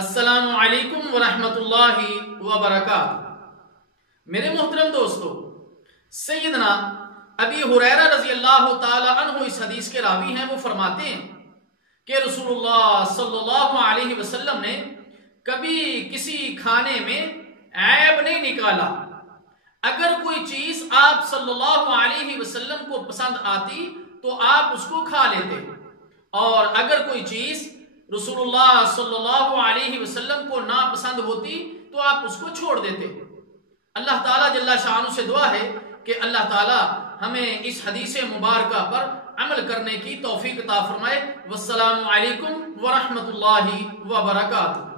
السلام علیکم ورحمۃ اللہ وبرکاتہ۔ میرے محترم دوستو، سیدنا ابی ہریرہ رضی اللہ تعالی عنہ اس حدیث کے راوی ہیں۔ وہ فرماتے ہیں کہ رسول اللہ صلی اللہ علیہ وسلم نے کبھی کسی کھانے میں عیب نہیں نکالا۔ اگر کوئی چیز آپ صلی اللہ علیہ وسلم کو پسند آتی تو آپ اس کو کھا لیتے، اور اگر کوئی چیز رسول اللہ صلی اللہ علیہ وسلم کو ناپسند ہوتی تو آپ اس کو چھوڑ دیتے۔ اللہ تعالیٰ جل شانہ سے دعا ہے کہ اللہ تعالیٰ ہمیں اس حدیث مبارکہ پر عمل کرنے کی توفیق عطا فرمائے۔ والسلام علیکم ورحمۃ اللہ وبرکاتہ۔